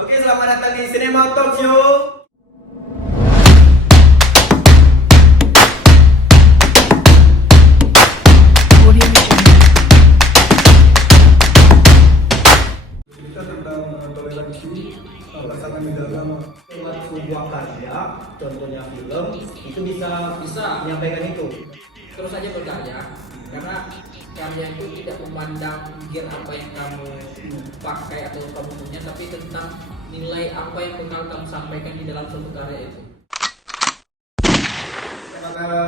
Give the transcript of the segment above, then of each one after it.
Oke, selamat datang di Cinema Talk Show. Cerita tentang toleransi pasangan beda agama. Lewat sebuah karya, contohnya film, itu bisa menyampaikan itu. Terus aja berkarya, karena karya itu tidak memandang gear apa yang kamu pakai atau kamu punya, tapi tentang nilai apa yang bakal kamu sampaikan di dalam suatu karya itu. Kita bakal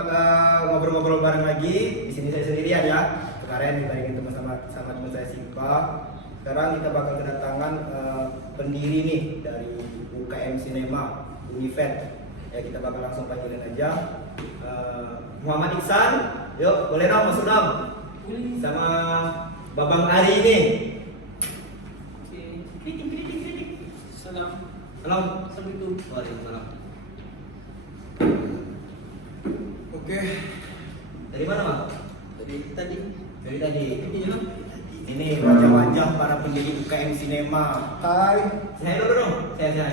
ngobrol-ngobrol bareng lagi. Di sini saya sendirian ya. Kemarin dibarengin sama teman saya Siva. Sekarang kita bakal kedatangan pendiri nih dari UKM Cinema Univet. Ya, kita bakal langsung panggilin aja. Muhammad Iksan, yuk boleh dong masuk dong. Sama Babang Ari ini. Salam. Salam. Assalamualaikum. Waalaikumsalam. Oke, Dari mana bang? Dari tadi. Dari tadi. Ini wajah-wajah para pendiri UKM Cinema. hai. Saya dulu dong. Saya.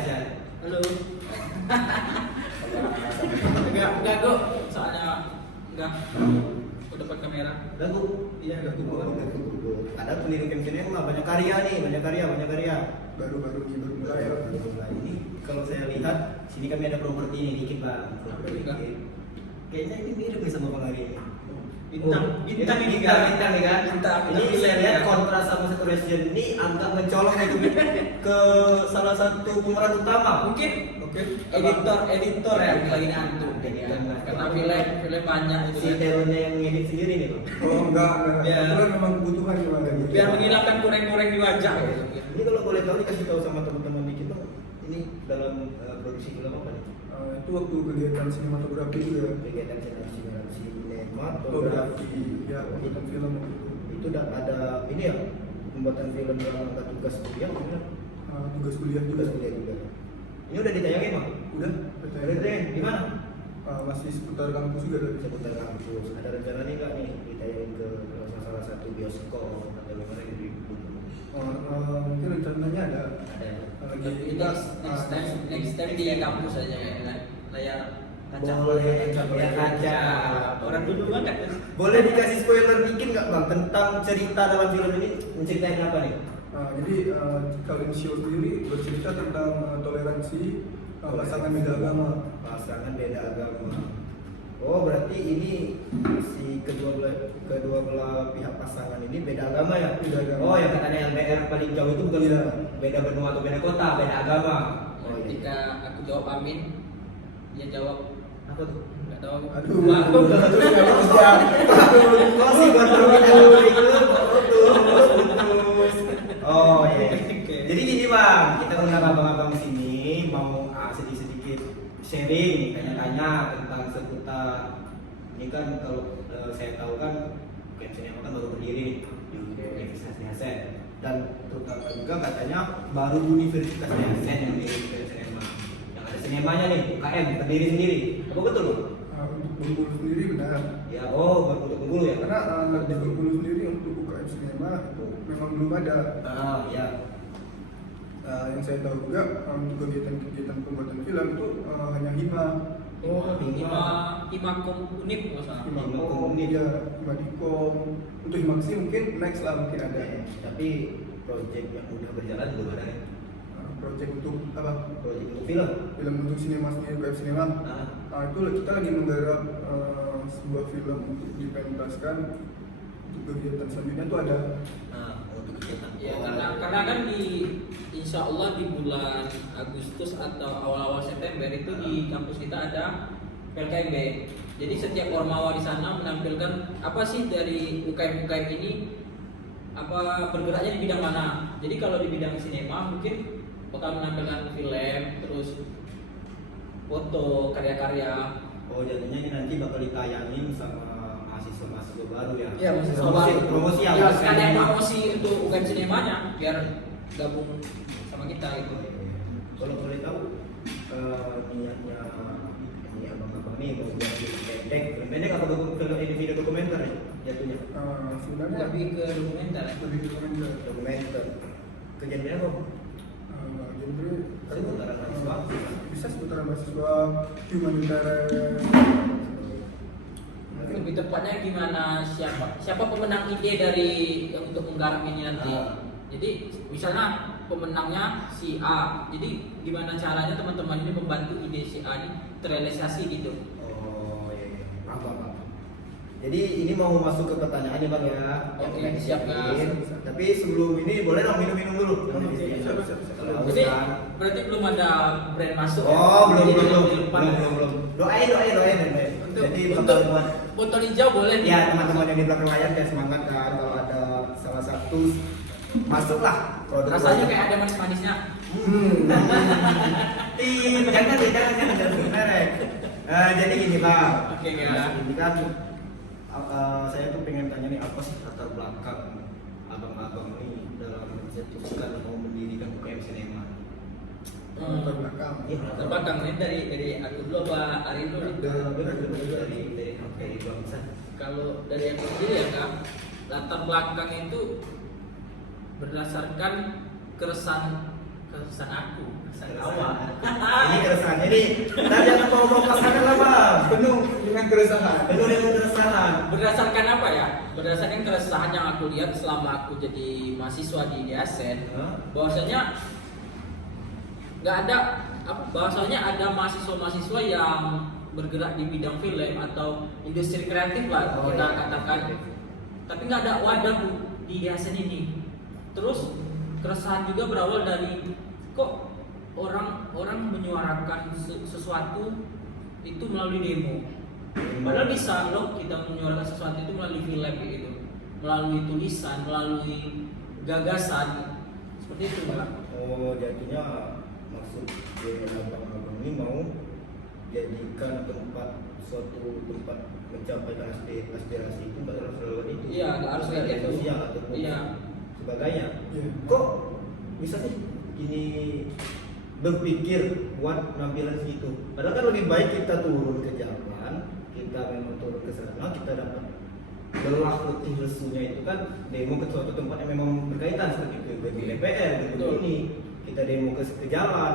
Halo. Enggak kok, soalnya enggak. Aku dapat kamera. Lagu. Iya, lagu. Ada pendiri UKM Cinema banyak karya nih, banyak karya. Baru mulai ya. Ini kalau saya lihat sini kami ada properti ini dikit bang. Enggak. Kayaknya ini mirip nih sama Bang Ari ini. Bintang ini kan? nih kan. Bintang. Ini saya lihat kontras sama satu Resident ini agak mencolok itu ke salah satu pemeran utama. Mungkin Oke. editor ya lagi ngantuk karena film banyak itu Si kan. talentnya yang ngedit sendiri nih bang. Oh enggak. Ya. Itu kan memang kebutuhan gimana gitu. Biar menghilangkan goreng-goreng di wajah gitu. Ini kalau boleh tahu dikasih tahu sama teman-teman dikit bang. Ini dalam produksi film apa nih? Itu waktu kegiatan sinematografi juga. Kegiatan sinema Fotografi, ya, pembuatan film. itu ada ini ya pembuatan film yang angkat tugas kuliah gimana? Tugas kuliah juga. Tugas kuliah juga. Ini udah ditayangin bang? Udah, Udah ditayangin di mana? Masih seputar kampus juga tadi. Seputar kampus. Ada rencana nih nggak nih ditayangin ke salah satu bioskop atau gimana gitu? Mungkin rencananya ada. Ada. Tapi next time di kampus aja ya, layar kaca. Boleh kaca. Orang dulu kan Boleh dikasih spoiler dikit nggak bang tentang cerita dalam film ini? Menceritain apa nih? Jadi Kalin Show sendiri bercerita tentang toleransi pasangan beda agama. Pasangan beda agama. Oh berarti ini si kedua belah pihak pasangan ini beda agama ya? Beda agama. Oh yang katanya LDR paling jauh itu bukan Iya. beda benua atau beda kota, beda agama. Oh iya. Ketika aku jawab amin, dia jawab Apa tuh? nggak tahu. Aduh, Wah, terus nggak bisa. Kok sih buat putus? Oh iya. Jadi gini bang, kita undang abang-abang di sini mau sedikit sharing, tanya-tanya tentang seputar ini kan kalau saya tahu kan UKM Cinema kan baru berdiri di Universitas Hasan dan terutama juga katanya baru Universitas Hasan yang di UKM Cinema yang ada sinemanya nih UKM berdiri sendiri. Apa betul loh? Untuk Bengkulu sendiri benar. Ya oh baru untuk Bengkulu ya. Karena di Bengkulu sendiri untuk UKM Cinema memang belum ada. Ya. Yang saya tahu juga untuk kegiatan pembuatan film itu hanya hima. Oh Himakom Unip nggak salah. Hima Hima Kom, Unip. ya, hima Dikom. Untuk himaksi mungkin next lah mungkin ada. Tapi proyek yang udah berjalan belum ada ya. Project untuk apa? Proyek untuk film. Film untuk sinema sendiri, UKM Cinema. Itu kita lagi menggarap sebuah film untuk dipentaskan untuk kegiatan selanjutnya itu ada. Untuk kegiatan. Ya karena kan di insya Allah di bulan Agustus atau awal-awal September itu di kampus kita ada PLKMB. Jadi setiap ormawa di sana menampilkan apa sih dari UKM-UKM ini apa bergeraknya di bidang mana. Jadi kalau di bidang sinema mungkin bakal menampilkan film terus foto karya-karya. Oh jadinya ini nanti bakal ditayangin sama mahasiswa baru ya. Iya, mahasiswa promosi, baru. promosi Ya, apa? sekalian promosi untuk UKM sinemanya biar gabung sama kita gitu. Kalau boleh tahu niatnya ini abang-abang nih mau buat film pendek apa film video dokumenter ya jatuhnya? Sebenarnya Lebih ke dokumenter. lebih ke dokumenter. Dokumenter. Kejadian apa? Genre mahasiswa humanitarian. Lebih tepatnya gimana siapa pemenang ide dari yang untuk menggarap ini nanti. Jadi misalnya pemenangnya si A. Jadi gimana caranya teman-teman ini membantu ide si A ini terrealisasi gitu. Oh iya, paham. Jadi ini mau masuk ke pertanyaan nih Bang ya. Oke, Yang udah siap, disiapin. Kak. Tapi sebelum ini boleh dong minum-minum dulu. Oke, siap. Kalau Jadi kan. berarti belum ada brand masuk. Oh, belum. Jadi di depan. Doain. Untuk, Jadi untuk bakal buat botol hijau boleh nih. ya teman-teman yang di belakang layar kayak semangat kan kalau ada salah satu masuklah produk. Rasanya kayak ada manis-manisnya. Jangan merek. Jadi gini Bang. Oke, Kak. Ini kan saya tuh pengen tanya nih apa sih latar belakang abang-abang nih dalam mencetuskan mau mendirikan UKM Sinema? Terbelakang. Iya, Terbakang nih dari aku dulu apa Arin dulu. dari bangsa. Kalau dari aku sendiri ya Kak, latar belakang itu berdasarkan keresahan aku, keresahan awal. Ini keresahan. Jadi kita jangan bawa pasangan lah Bang. Penuh dengan keresahan. Penuh dengan keresahan. Berdasarkan apa ya? Berdasarkan keresahan yang aku lihat selama aku jadi mahasiswa di Diasen, bahwasanya nggak ada bahwasanya ada mahasiswa-mahasiswa yang bergerak di bidang film atau industri kreatif lah kita katakan, tapi nggak ada wadah di Diasen ini. Terus keresahan juga berawal dari kok orang menyuarakan sesuatu itu melalui demo. Padahal bisa loh kita menyuarakan sesuatu itu melalui film gitu, melalui tulisan, melalui gagasan seperti itu Pak. Oh, jadinya maksud dari abang-abang ini mau jadikan suatu tempat mencapai aspirasi itu nggak harus lewat itu. Iya, nggak harus kayak gitu. Sosial ataupun Iya. sebagainya. Iya. Kok bisa sih ini berpikir buat nampilan situ? Padahal kan lebih baik kita turun ke jalan, kita memang turun ke sana, kita dapat belah letih lesunya itu kan demo ke suatu tempat yang memang berkaitan seperti itu bagi DPR, Betul. ini kita demo ke jalan.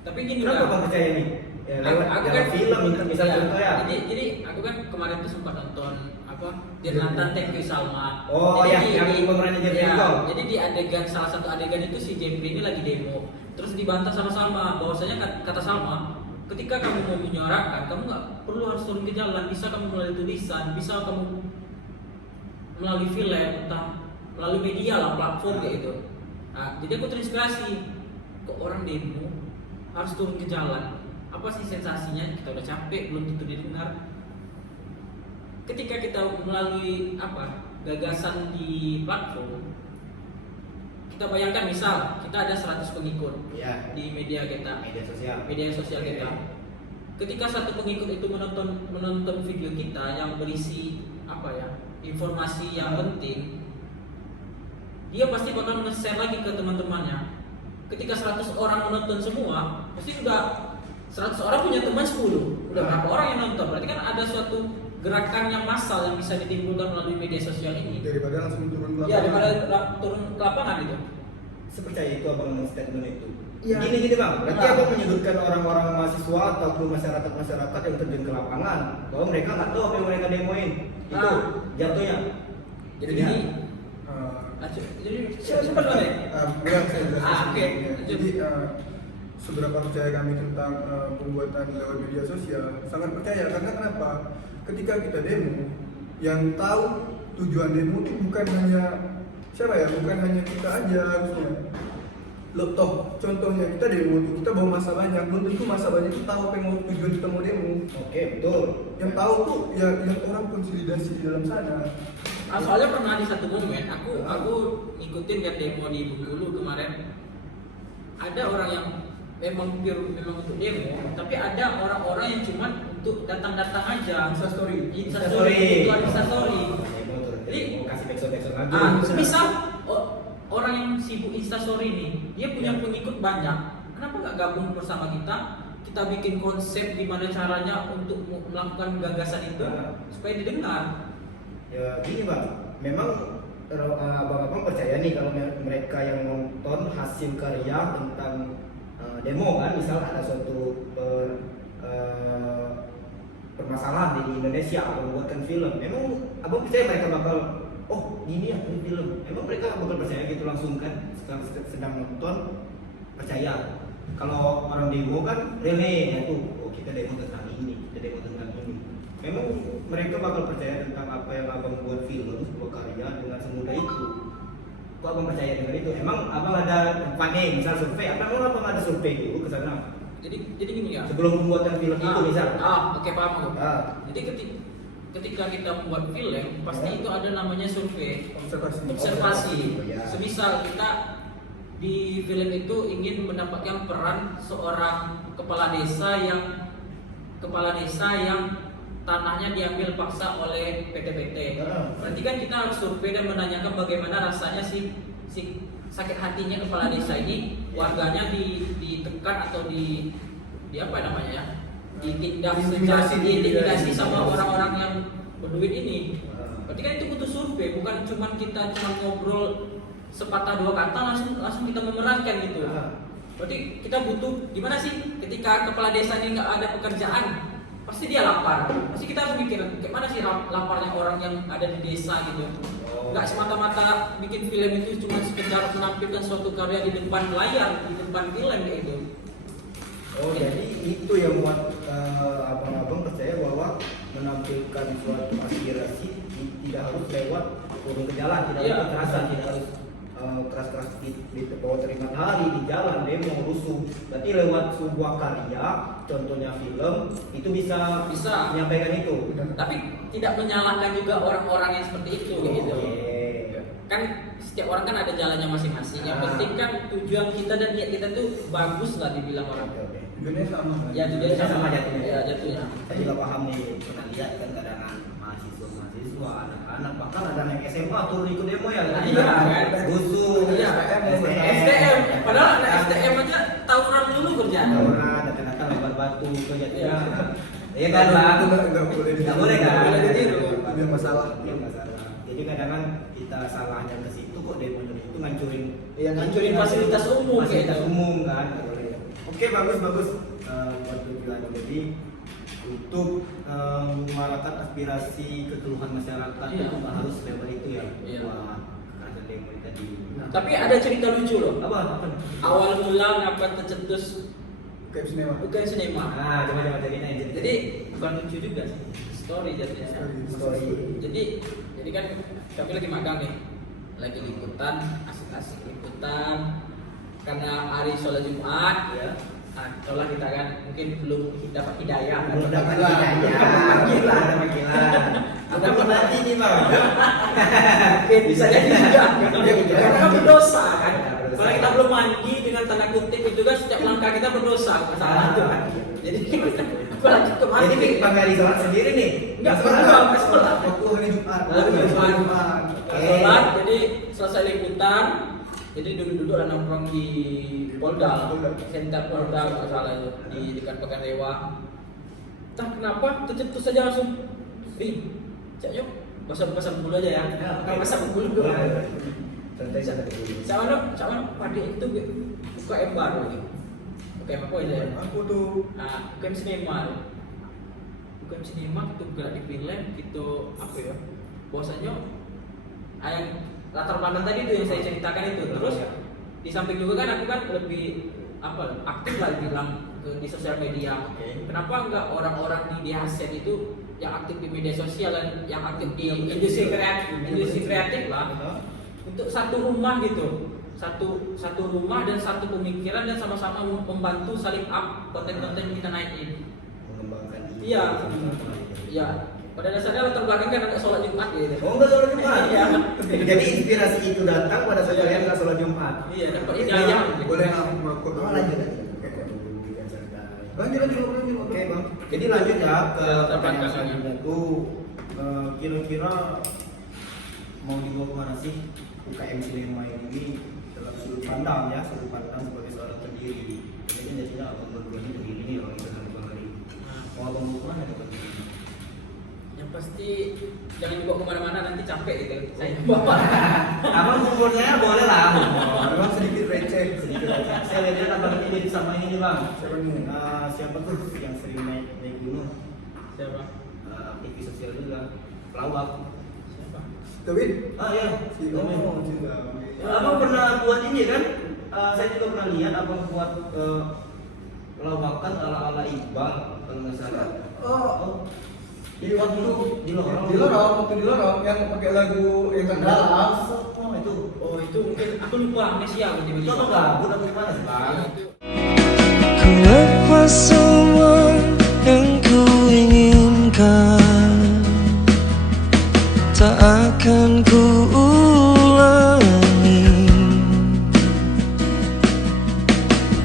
Tapi gini Kenapa Kak, Bang percaya nih? Ya, lewat aku jalan film misalnya iya, contoh ya. Jadi aku kan kemarin tuh sempat nonton apa Dirnatan Thank You Salma. Oh Jadi ya, yang pemerannya Jeffrey ya, Nicole. jadi di adegan salah satu adegan itu si Jeffrey ini lagi demo. Terus dibantah sama Salma bahwasanya kata Salma, ketika kamu mau menyuarakan, kamu nggak perlu harus turun ke jalan. Bisa kamu melalui tulisan, bisa kamu melalui film, entah melalui media lah, platform kayak gitu. Nah, jadi aku terinspirasi kok orang demo harus turun ke jalan. Apa sih sensasinya? Kita udah capek, belum tentu didengar. Ketika kita melalui gagasan di platform, kita bayangkan misal kita ada 100 pengikut Ya, di media kita, media sosial. kita. Ketika satu pengikut itu menonton video kita yang berisi informasi yang penting, dia pasti bakal nge-share lagi ke teman-temannya. Ketika 100 orang menonton semua, pasti udah 100 orang punya teman 10. Udah berapa orang yang nonton? Berarti kan ada suatu gerakan yang massal yang bisa ditimbulkan melalui media sosial ini. Daripada langsung turun ke Ya, lapangan. daripada turun ke lapangan gitu. Sepercaya itu abang statement itu. Iya. Gini Bang, berarti Nah. abang menyebutkan orang-orang mahasiswa ataupun masyarakat yang terjun ke lapangan bahwa mereka nggak tahu apa yang mereka demoin. Itu Nah. jatuhnya. Jadi Ya. ini jadi cepat banget. Bilang saya jelaskan Oke. sebelumnya. Jadi seberapa percaya kami tentang pembuatan lewat media sosial? Sangat percaya karena kenapa? Ketika kita demo, yang tahu tujuan demo itu bukan hanya bukan hanya kita aja harusnya. Loh, toh contohnya kita demo itu kita bawa masa banyak, belum tentu masa banyak itu tahu apa yang mau tujuan kita mau demo. Oke, betul. Yang tahu tuh ya yang orang konsolidasi di dalam sana. Soalnya pernah di satu momen aku ngikutin kan demo di Bengkulu kemarin. Ada orang yang memang untuk demo, tapi ada orang-orang yang cuma untuk datang-datang aja. Instastory. Instastory. Jadi Jadi kasih backsound lagi. semisal orang yang sibuk Instastory nih, dia punya pengikut banyak. Kenapa nggak gabung bersama kita? Kita bikin konsep gimana caranya untuk melakukan gagasan itu supaya didengar. Ya gini Bang, memang abang-abang percaya nih kalau mereka yang nonton hasil karya tentang demo kan, misal ada suatu permasalahan di Indonesia, abang buatkan film, emang abang percaya mereka bakal oh gini ya ini film, emang mereka bakal percaya gitu langsung kan, sedang nonton percaya. Kalau orang demo kan reme ya tuh, oh kita demo tentang ini, kita demo tentang ini, memang mereka bakal percaya tentang apa yang abang buat film, sebuah karya dengan semudah itu. Kok abang percaya dengan itu? Emang abang ada pakai misal survei, abang ada survei dulu ke sana? Jadi gini ya. Sebelum pembuatan film itu misal. Oke, paham aku. Jadi ketika kita membuat film, pasti itu ada namanya survei, observasi. Oh, ya. Semisal kita di film itu ingin mendapatkan peran seorang kepala desa yang tanahnya diambil paksa oleh PT. Berarti kan kita harus survei dan menanyakan bagaimana rasanya si sakit hatinya kepala desa ini, warganya ditekan atau di apa namanya ya, diintimidasi sama orang-orang yang berduit ini. Berarti kan itu butuh survei, bukan kita cuma ngobrol sepatah dua kata langsung kita memerankan gitu. Berarti kita butuh gimana sih ketika kepala desa ini nggak ada pekerjaan, pasti dia lapar. Pasti kita harus mikir gimana sih laparnya orang yang ada di desa gitu. Nggak semata-mata bikin film itu cuma sekedar menampilkan suatu karya di depan layar, di depan film gitu. Oh jadi itu yang buat abang-abang percaya bahwa menampilkan suatu aspirasi tidak harus lewat turun ke jalan, tidak harus kekerasan, tidak harus keras-keras di bawah terik matahari, di jalan demo rusuh. Berarti lewat sebuah karya, contohnya film, itu bisa menyampaikan itu. Tapi tidak menyalahkan juga orang-orang yang seperti itu gitu. Kan setiap orang kan ada jalannya masing-masing. Yang penting kan tujuan kita dan niat kita tuh bagus lah dibilang orang. Tujuannya sama. Ya tujuannya sama jatuhnya. Ya jatuhnya. Saya juga paham nih, pernah lihat kan kadang mahasiswa, anak-anak, bahkan ada anak SMA turun ikut demo ya. Iya kan? Rusuh, Iya. STM. Padahal anak STM aja tawuran dulu kerja. Tawuran, datang-datang lebar batu kerja. Iya kan bang? Nggak boleh kan? Boleh ditiru. Itu masalah. Iya masalah. Jadi kadang-kadang kita salahnya ke situ kok demo itu ngancurin. Iya ngancurin fasilitas umum. Fasilitas gitu. umum kan. Nggak boleh. Oke bagus. Buat tujuan jadi untuk menyuarakan aspirasi keluhan masyarakat Iya. itu nggak harus lewat itu ya. Iya. Wah, kekerasan demo tadi. Tapi ada cerita lucu loh. Apa? Awal mula ngapa tercetus Kayak sinema. bukan sinema. Nah, coba ceritain. Jadi bukan lucu juga sih. Story jadinya. Story. Jadi kan kami lagi magang nih. Lagi liputan, asik-asik liputan. Karena hari sholat Jumat ya. Nah, itulah kita kan mungkin belum dapat hidayah. Belum dapat hidayah. Ada panggilan. Ada mati nih bang. Mungkin bisa jadi juga. Karena kan berdosa kan. Berdosa. Kalau kita belum mandi dengan tanda kutip itu kan setiap langkah kita berdosa. Masalah itu. Jadi apalagi kemarin. Jadi bang hari sholat sendiri nih. Enggak pernah pas sholat. Waktu hari Jumat. Sholat, jadi selesai liputan. Jadi duduk-duduk dan nongkrong di Polda, Center Polda kalau salah itu di dekat Pekan Rewa. Entah kenapa tercetus saja langsung, cak yuk pasang bulu aja ya. Pasang bulu dulu. Sama pada itu UKM baru lagi. UKM apa aja ya? Aku tuh UKM sinema. UKM sinema itu gerak di film itu apa ya? Bahwasanya latar belakang tadi itu yang saya ceritakan itu. Terus di samping juga kan aku kan lebih aktif lah bilang di sosial media. Kenapa enggak orang-orang di Asen itu yang aktif di media sosial dan yang aktif di industri kreatif lah untuk satu rumah gitu, satu rumah dan satu pemikiran dan sama-sama membantu saling up konten-konten yang kita naikin. Mengembangkan diri. Iya. Pada dasarnya latar belakang kan ada sholat Jumat gitu. Oh enggak sholat Jumat. Iya. Jadi inspirasi itu datang pada saat kalian nggak sholat Jumat. Iya, dapat hidayah. boleh aku melakukan. Oh, lanjut. Lanjut. Oke bang. Jadi lanjut ya ke pertanyaan Belakang. selanjutnya tuh kira-kira mau dibawa kemana sih UKM Sinema ini dalam sudut pandang sebagai seorang pendiri. Jadi jadinya abang berdua ini begini nih orang itu sama bang Ali. Mau abang mau kemana nih bang? Yang pasti jangan dibawa kemana-mana nanti capek gitu. Saya bawa. Abang umurnya boleh lah. Memang sedikit receh. Sedikit aja. Saya lihat abang ini mirip sama ini nih bang. Siapa nih? Siapa tuh yang sering naik gunung? Siapa? Aktivis sosial juga, pelawak. Siapa? Tawin? Iya. Si Om juga. Abang pernah buat ini kan? Saya juga pernah lihat abang buat lawakan ala-ala Iqbal kalau nggak salah. Oh, Jadi waktu itu di lorong. waktu di lorong yang pakai lagu yang terdalam. Oh itu. Oh itu mungkin aku lupa amnesia Itu tiba-tiba. apa gabut apa gimana sih bang? Ku lepas semua yang ku inginkan, tak akan ku ulangi.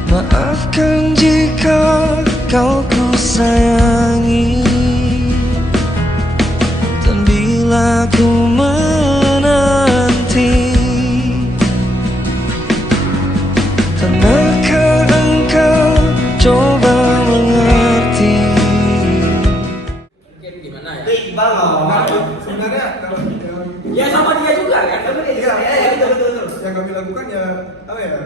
Maafkan jika kau ku sayangi, dan bila ku menanti, pernahkah engkau coba mengerti? Mungkin gimana ya? Itu Iqbal loh. Nah, sebenarnya kalau Ya sama dia juga kan? Iya, betul. yang kami lakukan ya apa ya?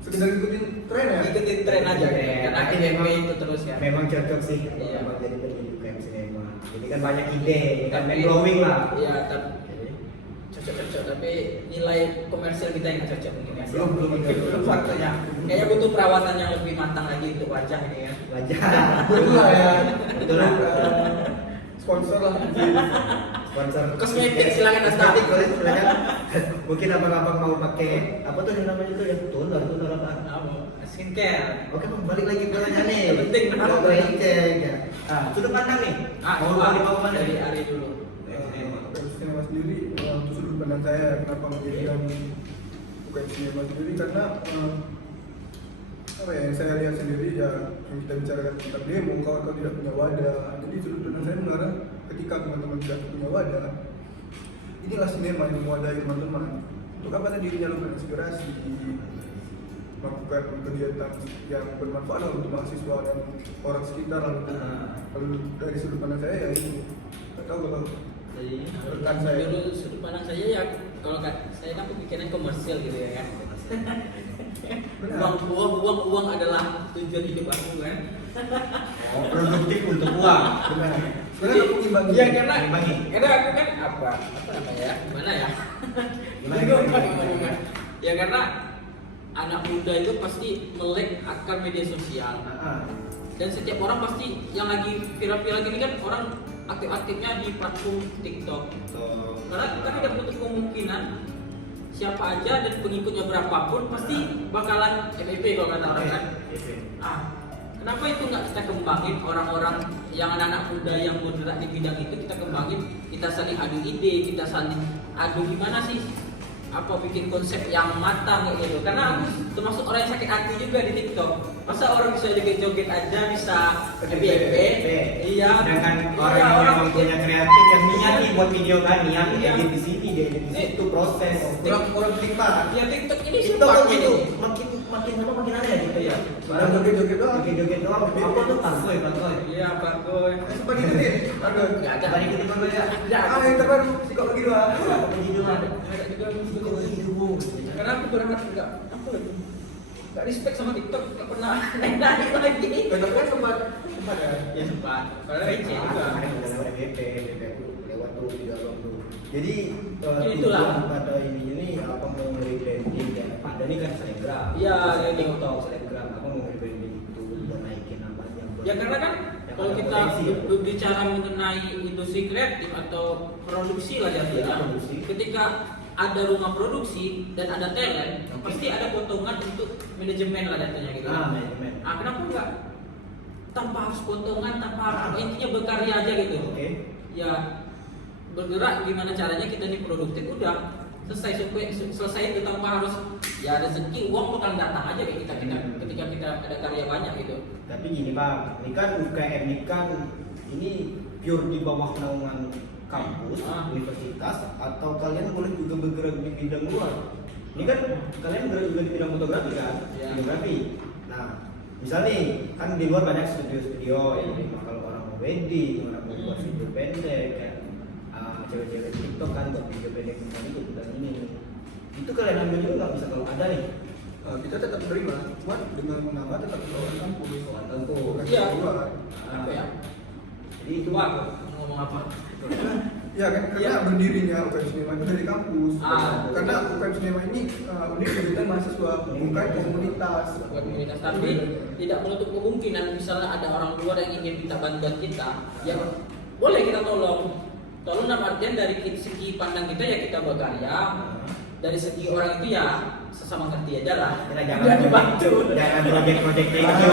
Sekedar ikutin tren ya. Ikutin tren aja deh. Karena Tapi KMB memang- itu terus ya. Memang cocok sih kalau Iya. abang jadi pendidik UKM Sinema. Jadi kan banyak ide, kan Tapi- main glowing lah. Iya, tapi cocok. Tapi nilai komersial kita yang nggak cocok mungkin ya. Belum waktunya. Kayaknya butuh perawatan yang lebih matang lagi untuk wajah ini ya. Wajah. Betul lah ya. Betul lah. Sponsor lah. Sponsor Kosmetik, silakan datang. Kosmetik boleh silakan. Mungkin abang-abang mau pakai apa tuh yang namanya itu ya? Toner apa? Skincare. Oke, Bang, balik lagi ke pertanyaan nih. Penting, benar. Mau cek ya. Sudut pandang nih. Mau dibawa mana dari nih? Ari dulu. UKM Sinema sendiri untuk sudut pandang saya kenapa mendirikan UKM Sinema sendiri karena apa ya yang saya lihat sendiri ya yang kita bicarakan tentang demo kalau tidak punya wadah, jadi sudut pandang saya mengarah ketika teman-teman tidak punya wadah, inilah sinema yang mewadahi teman-teman untuk apa tadi menyalurkan inspirasi, melakukan kegiatan yang bermanfaat lah untuk mahasiswa dan orang sekitar lah. Kalau dari sudut pandang saya ya itu nggak tahu kalau Jadi rekan saya. dulu sudut pandang saya ya kalau saya kan bikinnya komersial gitu ya kan. Benar. Uang adalah tujuan hidup aku kan. Produktif untuk uang. Benar. Sebenarnya aku imbangi. Ya karena Imbangi. aku kan apa namanya ya? Gimana ya? Gimana? Ya karena anak muda itu pasti melek akan media sosial. Dan setiap orang pasti yang lagi viral-viral gini kan orang aktif-aktifnya di platform TikTok. Karena kan tidak menutup kemungkinan siapa aja dan pengikutnya berapapun pasti bakalan FYP kalau kata orang kan. Kenapa itu nggak kita kembangin orang-orang yang anak-anak muda yang bergerak di bidang itu kita kembangin, kita saling adu ide, kita saling adu gimana sih apa bikin konsep yang matang kayak gitu. Karena aku termasuk orang yang sakit hati juga di TikTok. Masa orang bisa joget-joget aja bisa FYP? Iya. Sedangkan Iya, orang yang memang bikin- punya kreatif yang niat nih buat video kan, niat Iya. edit di sini, dia edit di situ proses. Kurang tiktok. Ya TikTok ini Itu sumpah kan gitu, ini. makin lama makin aneh gitu ya. Barang joget-joget doang. Joget-joget doang. Apa tuh pantoy? Iya Pak Boy. Sempat ikutin. Aduh. Nggak ada. Tadi kita ngomong ya. Ah yang terbaru psikologi doang. Apa judulnya? Ada juga Psikologi hidup. karena aku berharap enggak apa itu nggak respect sama TikTok nggak pernah naik lagi. Tapi kan sempat ya. Ya sempat. Padahal receh juga. Kemarin udah lewat BP lewat tuh di dalam tuh. Jadi Itulah. tujuan pada ini apa mau rebranding ya? Pada ini kan selebgram. Iya, Saya iya. TikTok selebgram. Apa mau rebranding itu buat naikin namanya? Ya karena kan Yang kalau ada kita potensi ya. berbicara mengenai industri kreatif atau produksi lah Ya, jadinya, produksi. ketika ada rumah produksi dan ada talent, pasti ada potongan untuk manajemen lah jatuhnya gitu. Manajemen. Kenapa enggak tanpa harus potongan, tanpa harus intinya berkarya aja gitu. Oke. Ya bergerak gimana caranya kita ini produktif udah selesai itu tanpa harus ya rezeki uang bakal datang aja kayak kita ketika kita ada karya banyak gitu. Tapi gini bang, ini kan UKM ini kan ini pure di bawah naungan kampus, universitas, atau kalian boleh juga bergerak di bidang luar. Ini kan kalian bergerak juga di bidang fotografi kan, Ya. videografi. Nah, misalnya nih, kan di luar banyak studio-studio yang kalau orang mau wedding, orang mau buat video pendek, kan, cewek-cewek TikTok kan buat video pendek misalnya itu dan ini. Itu kalian ambil juga nggak bisa kalau ada nih kita tetap terima, cuma dengan nama tetap kawan kampus. Kawan kampus. Bukan Iya. keluar. Apa ya? Jadi itu Wah, ngomong apa? Ya kan karena berdirinya UKM Sinema itu dari kampus. Karena UKM Sinema ini unik kegiatan mahasiswa, bukan komunitas. Buat komunitas, tapi tidak menutup kemungkinan misalnya ada orang luar yang ingin minta bantuan kita, ya boleh kita tolong. Tolong dalam artian dari segi pandang kita ya kita berkarya, dari segi orang itu ya sesama ngerti aja lah. Kita Jangan dibantu. Jangan project thank you.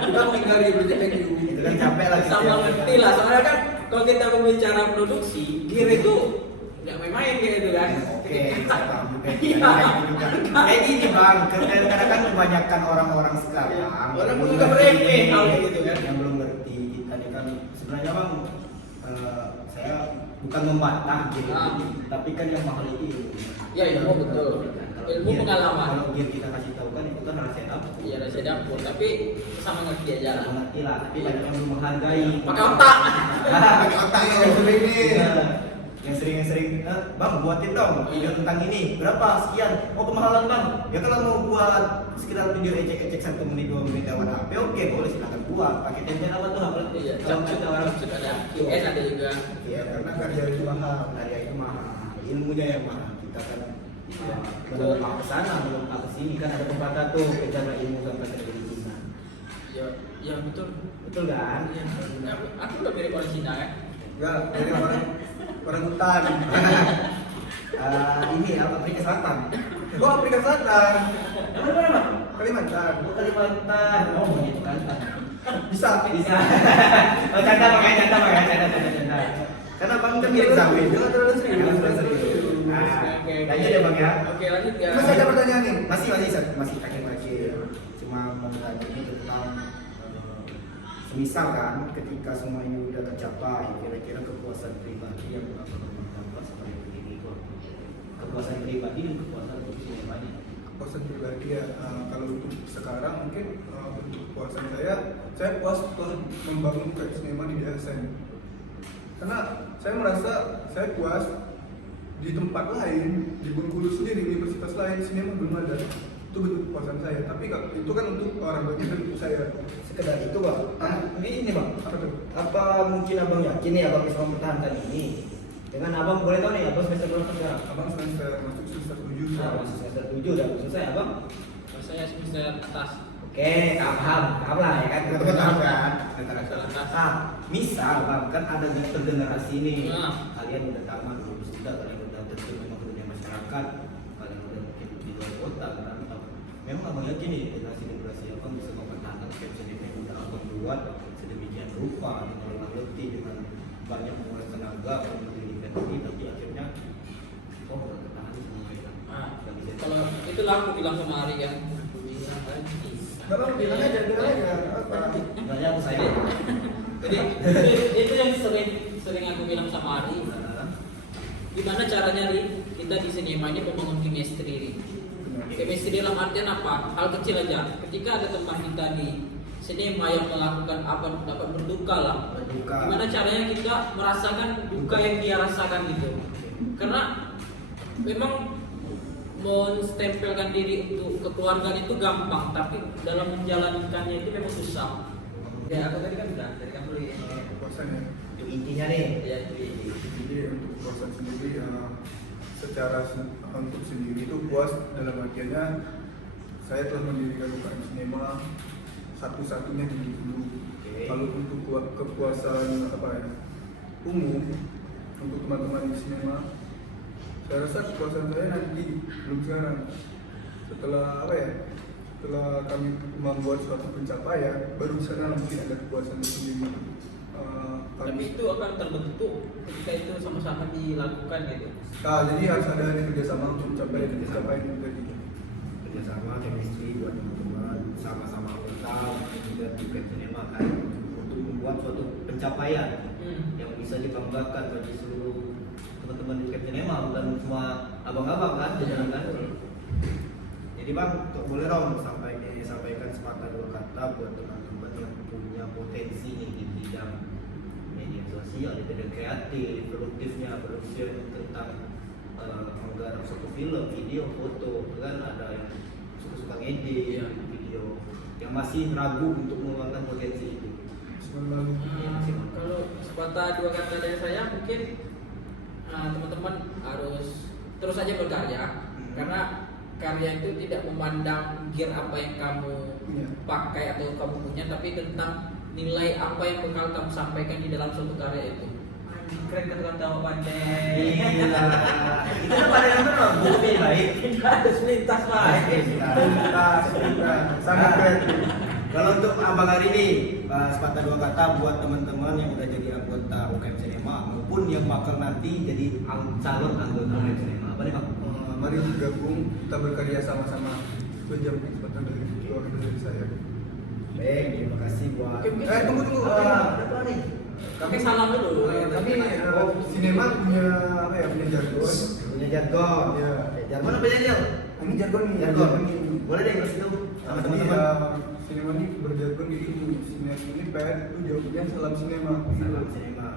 Kita menghindari project thank you. Itu kan capek lah. Sama ngerti lah, soalnya kan kalau kita berbicara produksi, gear itu nggak main-main gitu kan. Oke, saya paham juga. Iya. Kayak gini bang, kadang-kadang kan kebanyakan orang-orang sekarang Orang belum menganggap ngerti, remeh hal kayak gitu kan. yang belum ngerti. Tadi kan sebenarnya bang, saya bukan membantah gitu, tapi kan yang mahal itu ilmu. Ya ilmu betul. Kalau Ilmu gear- pengalaman. Kalau gear kita kasih tahu kan itu kan rahasia dapur. Iya ada saya dapur, tapi sama ngerti aja lah. Mengerti lah, tapi banyak yang belum menghargai. Pakai otak. Pakai otak yang sering nih. Iya. Yang sering-sering, bang buatin dong video tentang ini berapa sekian, oh kemahalan bang, ya kalau mau buat sekitar video ecek-ecek 1 menit 2 menit lewat HP oke boleh silakan buat pakai template apa tuh apa Iya, kalau kita orang capcut ada, QN ada juga. ya Karena karya itu mahal. karya itu mahal, ilmunya yang mahal, kita kan menolak ke sana menolak ke sini kan ada pepatah tuh kejarlah ilmu sampai ke Cina, Ya, ya betul. betul kan? Ya, aku udah mirip orang Cina kan. Enggak, dari orang hutan. Ini Afrika Selatan. Gua Afrika Selatan. Mana mana bang? Kalimantan. Oh, Kalimantan. Oh, begitu Kalimantan. Bisa. Bisa. Oh, canda canda. Karena bang kan mirip Zawi. Jangan terlalu serius. Jangan terlalu serius. Lanjut ya bang ya. Oke, lanjut ya. Masih ada pertanyaan nih? Masih kaki-kaki. Cuma mau tanya ini tentang semisal kan ketika semua ini udah tercapai, kira-kira kepuasan pribadi yang apa seperti begini kok. Kepuasan pribadi dan kepuasan pribadi. Kepuasan pribadi ya, kalau untuk sekarang mungkin untuk kepuasan saya puas setelah membangun UKM Sinema di DSN. Karena saya merasa saya puas di tempat lain, di Bengkulu sendiri, universitas lain, sinema belum ada. Itu bentuk kepuasan saya. Tapi itu kan untuk orang banyak dan untuk saya. Sekedar itu bang. Ini bang. Apa tuh? Apa mungkin abang yakin nih abang bisa mempertahankan ini? Dengan abang boleh tahu nih abang semester berapa sekarang? Abang semester masuk semester 7 Nah, sekarang. masuk semester 7 udah selesai abang. Kalau saya semester atas. Oke, paham lah ya kan, teman-teman tahu kan. Semester atas. Nah, misal bang kan ada generasi ini, Nah. kalian udah tamat lulus juga, kalian udah terjun memang dunia masyarakat, kalian udah mungkin di luar kota kan. Memang abang yakin nih generasi abang bisa mempertahankan caption yang udah abang buat sedemikian rupa dengan orang letih dengan banyak menguras tenaga mendirikan ini, tapi akhirnya oh udah bertahan semua ya. Nah, Nggak bisa. kalau itulah aku bilang sama Ari kan. Aku bilang tadi. Gak apa-apa, bilang aja. Apa? Banyak aku sayang. Jadi itu yang sering aku bilang sama Ari. Gimana caranya Ri? Kita di sinema ini membangun chemistry Ri. Chemistry dalam artian apa? Hal kecil aja. Ketika ada teman kita di sinema yang melakukan apa dapat berduka lah. Berduka. Gimana caranya kita merasakan duka yang dia rasakan gitu? Karena memang menstempelkan diri untuk kekeluargaan itu gampang, tapi dalam menjalankannya itu memang susah. Ya aku tadi kan bilang dari kamu dulu ya. Kepuasan ya. Itu intinya nih. Ya jadi Jadi untuk kepuasan sendiri secara untuk sendiri itu puas dalam artiannya saya telah mendirikan UKM Sinema satu-satunya di Bengkulu. Oke. Kalau untuk kepuasan apa ya umum untuk teman-teman di sinema, saya rasa kepuasan saya nanti belum sekarang. Setelah apa ya? Setelah kami membuat suatu pencapaian, baru di sana mungkin ada kepuasan tersendiri. tapi itu akan terbentuk ketika itu sama-sama dilakukan gitu. Nah, jadi harus ada kerjasama untuk mencapai pencapaian yang tadi. Kerjasama, chemistry buat teman-teman, sama-sama anggota, juga juga sinema kan untuk membuat suatu pencapaian yang bisa dibanggakan bagi seluruh teman-teman di sinema, bukan cuma abang-abang kan, jajaran kan. Jadi bang, boleh dong sampaikan sepatah dua kata buat teman-teman yang punya potensi nih di bidang media sosial, di bidang kreatif, produktifnya, produksi tentang menggarap suatu film, video, foto, kan ada yang suka-suka ngedit Iya. video, yang masih ragu untuk mengeluarkan potensi itu. Kalau sepatah dua kata dari saya mungkin teman-teman harus terus saja berkarya karena karya itu tidak memandang gear apa yang kamu Iya. pakai atau kamu punya, tapi tentang nilai apa yang bakal kamu sampaikan di dalam suatu karya itu. Anjing, keren kata-kata Pak Pandai. Gila. Itu kan pada yang benar, bukti baik. Tidak harus lintas Pak. Sangat kreatif. Kalau untuk abang hari ini, sepatah dua kata buat teman-teman yang udah jadi anggota UKM Cinema maupun yang bakal nanti jadi calon anggota UKM Cinema. Apa nih bang? Mari bergabung, kita berkarya sama-sama. Itu aja mungkin sepatah dari keluarga dari saya. Baik, terima kasih buat. Oke, mungkin- Tunggu. Ada apa nih? Kami salam dulu. Kami sinema punya apa ya? Punya jargon. Punya jargon. Iya. Jargon apa jargon? Ini jargon nih. Jargon. Ini. Boleh deh kasih tahu sama Jadi, teman-teman. sinema ini berjargon di ini. Sinema ini pet itu jawabnya salam sinema. Salam sinema.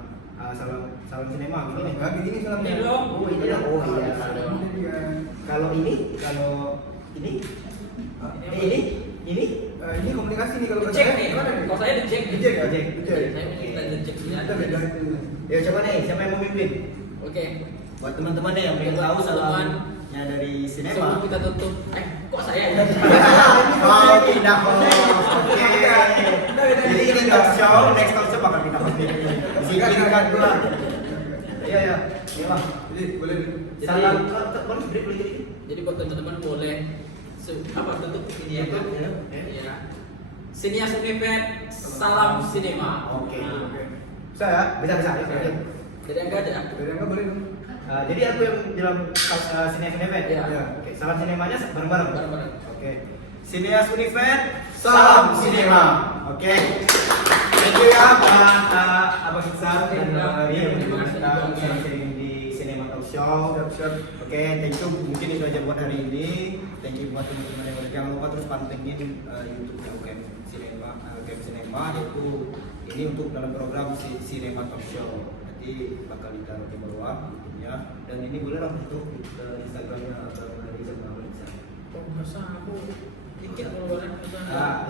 Salam sinema begini. Nah, gini nih salamnya. Ini dong. Oh, ini dong. Oh iya. Ini dia. Kalau ini ini Ini komunikasi nih kalau Cek nih, kalau saya dicek nih. Dicek ya? Dicek. Dicek. Saya minta dicek Kita beda itu. ya coba nih siapa yang memimpin? Oke. Buat teman-teman nih yang pengen Buat tahu teman-teman. salamnya dari sinema. Sebelum kita tutup, kok saya ya? Oh, pindah oke. Jadi ini talk show, next talk show bakal pindah host. Singkirkan gua. Iya ya. Iya bang. Jadi boleh nih. Salam, boleh break lagi. Jadi buat teman-teman boleh apa tutup ini ya kan? Tutup, ya. Iya. Sinias Uniped, salam sinema. Oke. Nah, Oke. Saya. Bisa. Oke. Jadi enggak ada. Dari yang boleh dong. Jadi aku yang bilang Sinias Unifed. Iya. Oke, salam sinemanya bareng-bareng. Bareng-bareng. Oke. Sinias Unifed, salam sinema. Oke. Thank you ya Pak Abang Iksan dan Bang Ari Terima kasih. kita sharing di Cinema Talk Show. Siap. Oke, thank you. Mungkin itu aja buat hari ini. Thank you buat teman-teman yang udah. Jangan lupa terus pantengin YouTube-nya UKM Cinema, UKM Cinema itu ini untuk dalam program Cinema Talk Show. Nanti bakal ditaruh di bawah YouTube-nya. Dan ini boleh lah untuk Instagramnya Abang Ari sama Abang Iksan. Kok masa aku dikit pengeluaran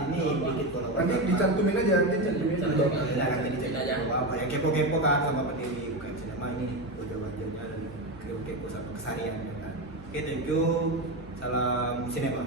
Ini dikit kalau Nanti dicantumin aja, nanti cantumin di bawah. Ya, nanti dicek aja. apa yang kepo-kepo kan sama pendiri UKM Cinema ini wajah-wajahnya dan kepo-kepo sama kesehariannya kan. Oke, thank you. Salam sinema.